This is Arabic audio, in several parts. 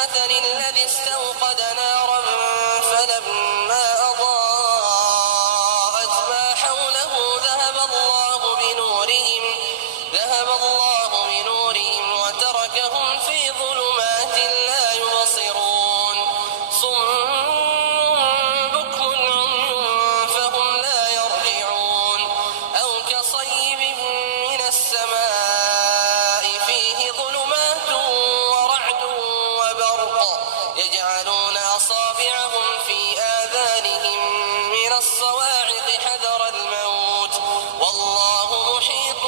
كمثل الذي استوقد نارا فلما أضاءت ما حوله ذهب الله بنورهم وتركهم في ظلمات لا يبصرون صم بكم عمي فهم لا يرجعون أو كصيب من السماء فيه ظلمات ورعد وبرق يجعلون أصابعهم في آذانهم من الصواعق حذر الموت والله محيط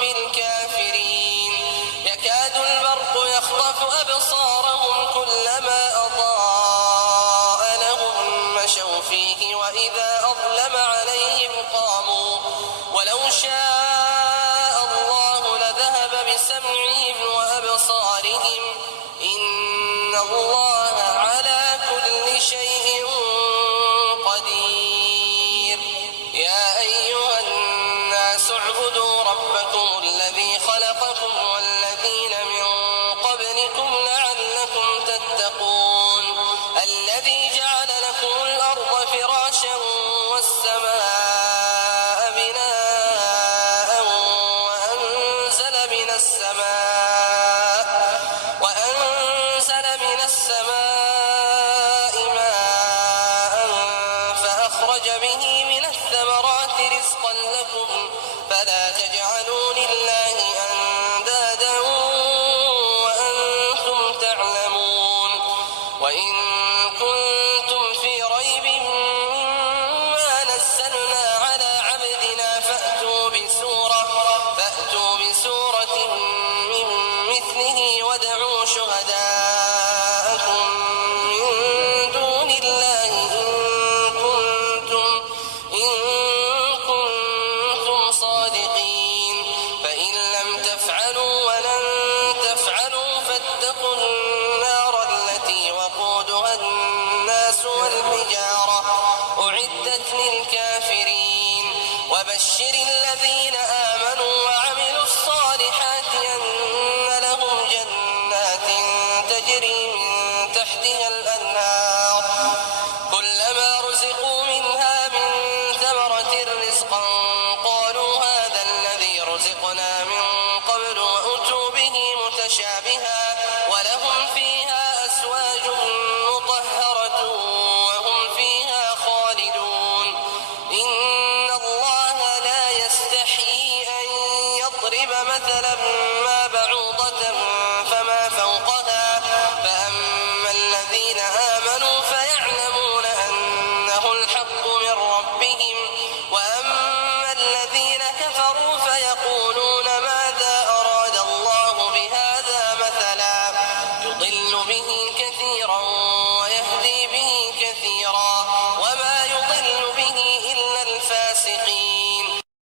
بالكافرين يكاد البرق يخطف أبصارهم كلما أضاء لهم مشوا فيه وإذا أظلم عليهم قاموا ولو شاء الله لذهب بسمعهم وأبصارهم إن الله على كل شيء قدير يا أيها الناس اعبدوا ربكم الذي خلقكم والذين من قبلكم لعلكم تتقون الذي جعل لكم الأرض فراشا والسماء بناء وأنزل من السماء ماء فأخرج به من الثمرات رزقا لكم فلا تجعلوا لله أندادا وأنتم تعلمون وإن كنتم في ريب مما نزلنا على عبدنا فأتوا بسورة من مثله وادعوا شهداءكم من دون الله إن كنتم صادقين فإن لم تفعلوا ولن تفعلوا فاتقوا النار التي وقودها الناس والحجارة أعدت للكافرين وبشر الذين آمنوا وعملوا الصالحات أن لهم جنات تجري من تحتها الأنهار كلما رزقوا منها من ثمرة رزقا قالوا هذا الذي رزقنا من قبل وأتوا به متشابها ولهم فيها أزواج مطهرة وهم فيها خالدون إن الله لا يستحيي أن يضرب مثلا ما بعوضة فما فوقها فأما الذين آمنوا فيعلمون أنه الحق من ربهم وأما الذين كفروا فيقولون ماذا أراد الله بهذا مثلا يضل به كثيرا